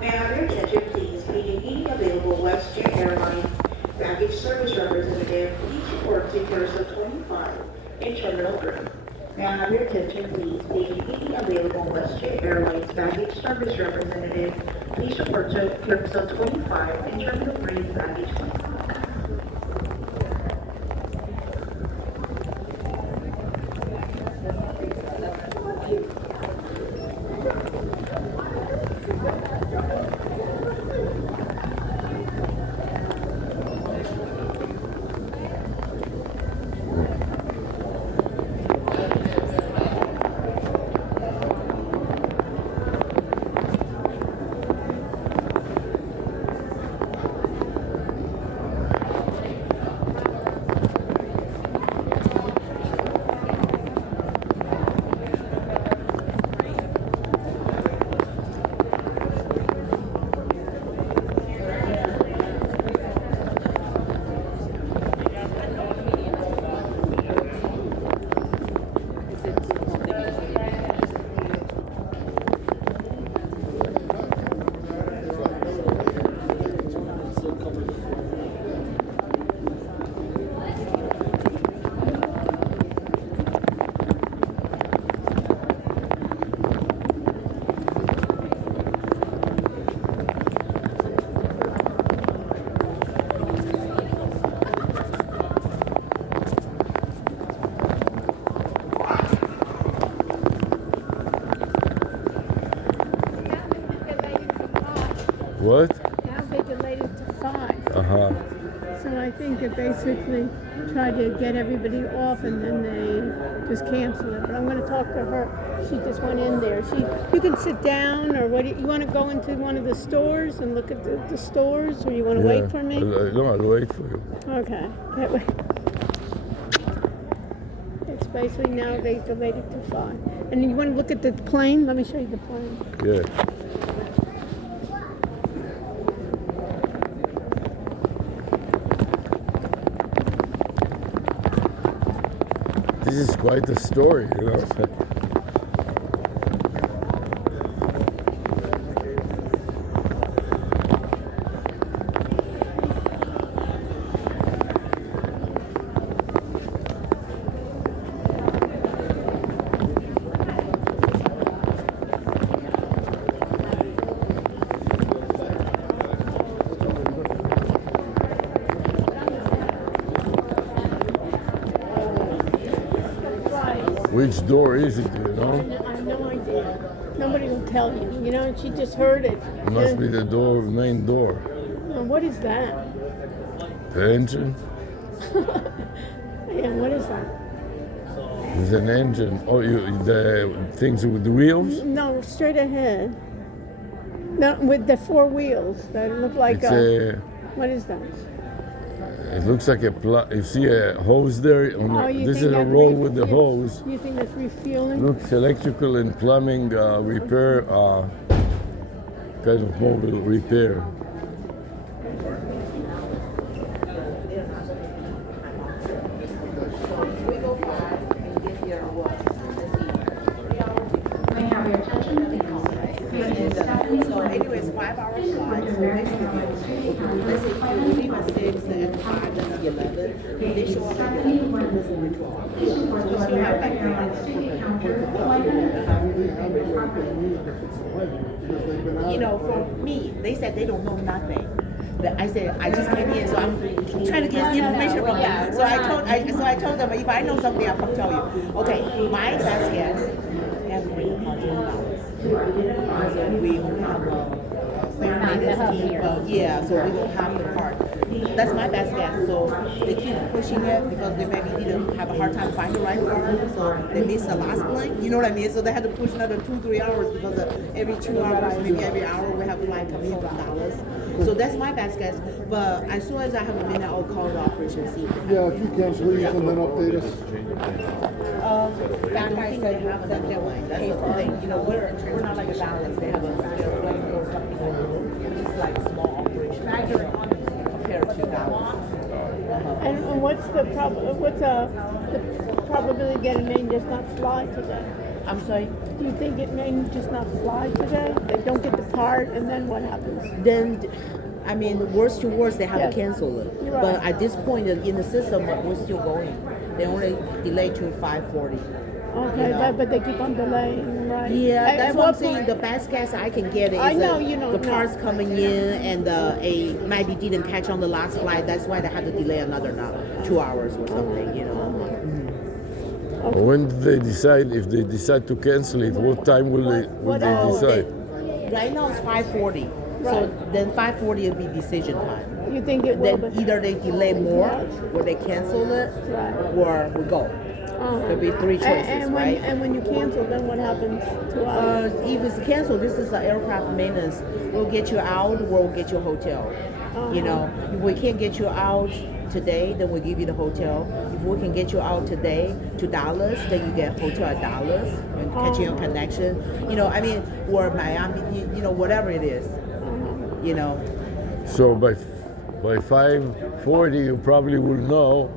May I have your attention, please? Any available Western Airlines baggage service representative, please report to Carousel 25 in Terminal 3. May I have your attention, please? Any available Western Airlines baggage service representative, please report to Carousel 25 in Terminal 3 baggage 25. What? Now they delayed it to 5. Uh-huh. So I think they basically tried to get everybody off and then they just canceled it. But I'm going to talk to her. She just went in there. You can sit down, or what? You want to go into one of the stores and look at the stores, or you want to wait for me? No, I'll wait for you. Okay. Can't wait. It's basically now they delayed it to 5. And you want to look at the plane? Let me show you the plane. Yeah. This is quite a story, you know. Which door is it, do you know? I have no idea. Nobody will tell you. You know, she just heard it. It must be the door, main door. What is that? The engine? Yeah, what is that? There's an engine. Oh, the things with the wheels? No, straight ahead. No, with the 4 wheels that look like what is that? It looks like you see a hose there. This is a roll with the hose. You think that's refueling? Looks electrical and plumbing repair, kind of mobile repair. May I have your attention, please? So anyways, 5 hours flight, so basically, let's say if you leave at 6 and 5, that's 11, they show up at 11, so this will be 12. So we still have like 3 hours for you know, for me, they said they don't know nothing. But I said, I just came in, so I'm trying to get information from them. So I told them, if I know something, I'll come tell you. Okay, my best guess, every $100. Because we don't have a maintenance team, yeah, so we don't have the part. That's my best guess. So they keep pushing it because they maybe didn't have a hard time finding the right part, so they missed the last plane. You know what I mean? So they had to push another 2-3 hours because every 2 hours, maybe every hour, we have flight coming in from Dallas. So that's my best guess. But as soon as I have a minute, I'll call the operation see. Yeah, if you can, please, and then update us. I don't think they have that deadline. That's the thing. You know, we're not like a balance. They have a airplane or something like that. It's like small operation compared to Dallas. And what's the probability that it may just not fly today? I'm sorry? Do you think it may just not fly today? They don't get the part, and then what happens? Then, I mean, worst to worst, they have to cancel it. Right. But at this point in the system, we're still going. They only delay to 5:40. Okay, You know? but they keep on delaying, right? Yeah, that's what I'm saying. The best guess I can get is the parts coming in and maybe didn't catch on the last flight. That's why they had to delay another 2 hours or something, you know. Okay. When do they decide? If they decide to cancel it, what time will they decide? Right now it's 5:40. So then 5:40 will be decision time. You think it will? Then either they delay more, or they cancel it, or we go. There'll be 3 choices, right? And when you cancel, then what happens to us? If it's canceled, this is an aircraft maintenance. We'll get you out, or we'll get you a hotel. You know, if we can't get you out today, then we'll give you the hotel. If we can get you out today to Dallas, then you get a hotel at Dallas and catching a connection. You know, I mean, or Miami, you know, whatever it is. You know. So by 5:40, you probably will know,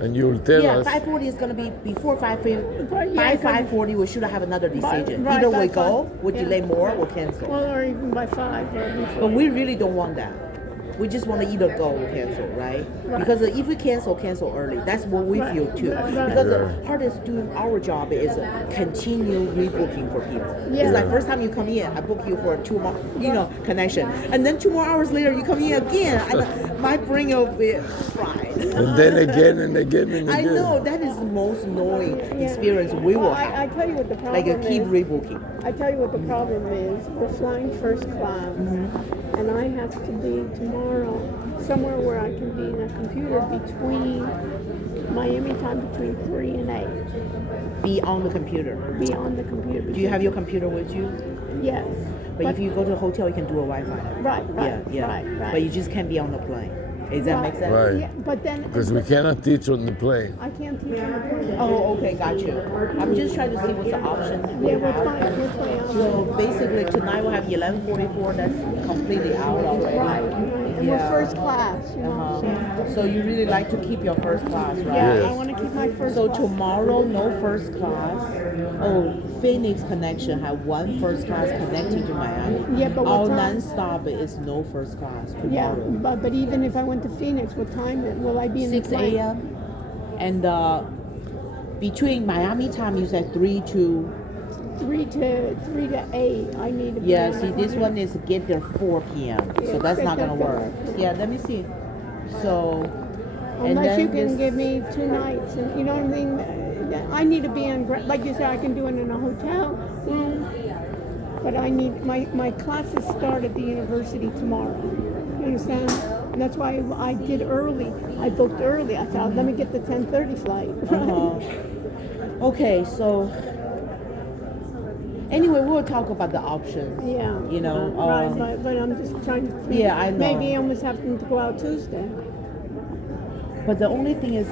and you'll tell us. Yeah, 5:40 is going to be before 5:40. By 5:40, we should have another decision. Right, Either we go, we delay more, or cancel. Well, or even by 5 or before. But we really don't want that. We just want to either go or cancel, right? Because if we cancel early. That's what we feel too. Because the hardest doing our job is continue rebooking for people. It's like first time you come in, I book you for 2 more, connection, and then 2 more hours later you come in again. My brain will be fried. And then again and again and I again. know that is the most annoying experience we will have. I tell you what the problem Like a keep is. rebooking. I tell you what the problem is. We're flying first class, and I have to be tomorrow somewhere where I can be in a computer between Miami time between 3 and 8. Be on the computer. Be on the computer. Do you have your computer with you? Yes. But if you go to a hotel, you can do a Wi-Fi. Right. Yeah. Right. But you just can't be on the plane. Does that make sense? Right. Yeah, but then Because we cannot teach on the plane. I can't teach on the plane. Oh, okay, got you. I'm just trying to see what's the option we Yeah, we're have. fine. We're fine. So basically, tonight we'll have 11:44. That's completely out already. Right. And we're first class, you know. So you really like to keep your first class, right? Yeah, Yes. I want to keep my first So class. tomorrow, no first class. Oh, Phoenix connection have one first class connecting to Miami. Yeah, but what All time? non-stop is no first class Yeah, tomorrow. but even if I went to Phoenix, what time will I be in 6 the plane? a.m. And between Miami time, you said 3 to 3 to 8. I need to be yeah. on See, the this plane. one is get there 4 p.m. So Yeah, that's not gonna that's work. gonna Yeah, let me see. So and Unless then you can this- give me 2 nights, and you know what I mean. I need to be in, like you said, I can do it in a hotel room, but I need my classes start at the university tomorrow. You understand? And that's why I did early. I booked early. I thought, let me get the 10:30 flight. Okay, so anyway, we'll talk about the options. Yeah. You know, right, but I'm just trying to think. Yeah, I know. Maybe I almost have to go out Tuesday. But the only thing is,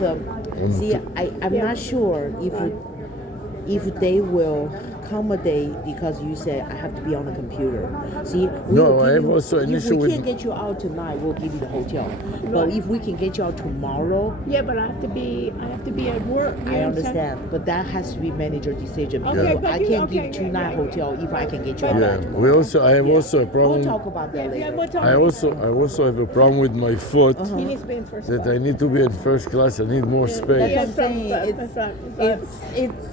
see, I'm Yeah. not sure if they will accommodate because you said I have to be on the computer. See, No, I have also an if issue we with- can't get you out tonight, we'll give you the hotel. But if we can get you out tomorrow, Yeah, but I have to be at work. You I know what I'm saying? understand. But that has to be manager decision because Okay, but I you- can't okay, give two-night yeah. hotel if I can get you out Yeah, tomorrow. we also. I have also a We'll problem. talk about that later. we'll talk I also have a problem with my foot. He needs to be in first That class. I need to be in first class. I need more That's space. what I'm saying. He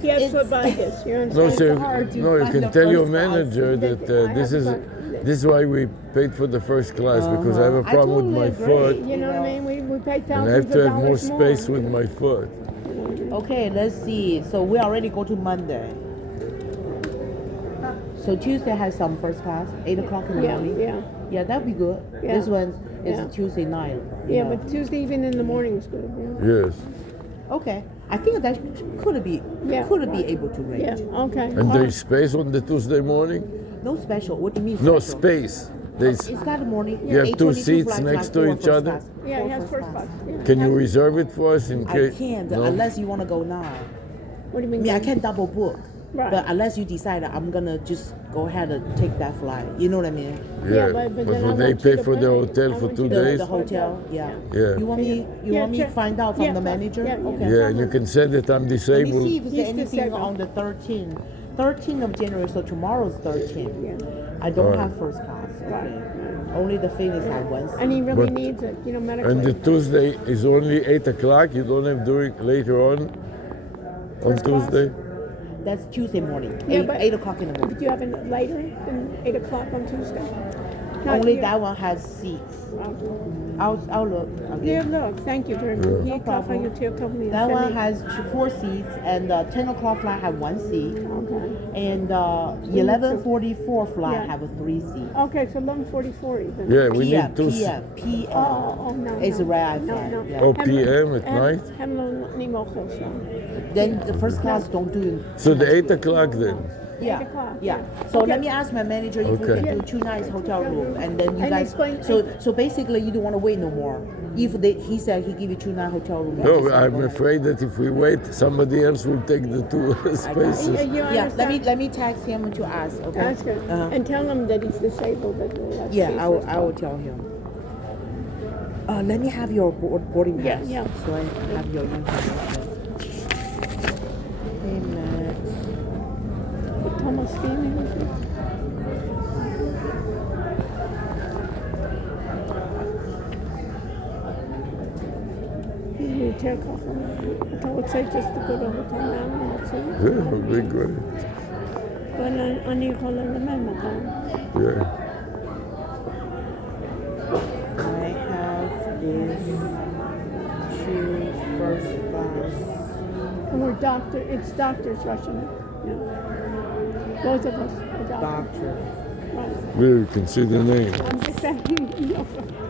has It's phlebitis. You No, understand? so hard to no, you find can the tell your first class. manager that I this have is to- this is why we paid for the first class because I have a I problem with totally my agree. foot You know what I mean? We pay and thousands I have to of have more dollars space with my foot. Okay, let's see. So we already go to Monday. So Tuesday has some first class, 8 o'clock in the Yeah, morning. yeah. Yeah, that'd be good. Yeah. This one is Yeah. a Tuesday night. you Yeah, know. but Tuesday even in the morning is good. Yeah. Yes, Okay, I think that could be Yeah. be able to range. Yeah. Okay. and there's space on the Tuesday morning. No special. What do you mean? No special? space. There's. It's got a morning. You have two 8:22 seats flight, next flight to four each first other? class. Yeah, Four he has first first class. class. Yeah. Can you reserve it for us in I case? can't No? unless you want to go now. What do you I mean? mean, I can't double book. Right. But unless you decide I'm gonna just go ahead and take that flight, you know what I mean? Yeah, but but then I will they want you pay to for the pay. hotel I for want 2 you to- days? The hotel, yeah. Yeah. You want me? You Yeah, want me to check. find out from Yeah, the check. manager? Yeah, yeah. Okay. Yeah, and you can say that I'm Let me disabled. see if there's He's anything disabled. on the 13th. 13th of January, so tomorrow's 13th. Yeah. I don't Right. have first class. Okay. Only the Phoenix had one seat. And he really But- needs it, you know, medically. And the Tuesday is only 8 o'clock. You don't have during later on First class? Tuesday. That's Tuesday morning, Yeah, 8 o'clock in the morning. Did you have it later than 8 o'clock on Tuesday? No, Only you- that one has seats. Okay. I'll look. Yeah, Okay. look, thank you very much. No He problem. you told me. That Send one me- has 4 seats, and 10 o'clock flight have 1 seat, Okay. and 11:44 flight Yeah. have a 3 seat. Okay, so 11:44 even. Yeah, we PM, need two. PM. Oh, no. It's no. a red eye No, flight. no. Yeah. Oh, PM at night? Then the first class don't do. So the 8 o'clock then. Yeah, 8 o'clock, yeah. yeah. So Okay. let me ask my manager if we Okay. can do 2 nights hotel room, and then you And guys. explain- So basically, you don't want to wait no more. If he said he give you 2 night hotel room. you No, just I'm go ahead. afraid that if we wait, somebody else will take the 2 spaces. Yeah, let me text him to ask. Okay. Ask him. And tell him that he's disabled. Yeah, I will tell him. Let me have your boarding Yeah, pass. yeah. So I have your information. Hey, Matt. Thomas Steven. You take off. I would say just to go to hotel now and that's it. Yeah, would be great. But I need to call in the memo. Yeah. I have choose first class. And we're it's doctors rushing it. Yeah. Both of us are doctors. Doctor. Right. We can see the name. I'm just saying,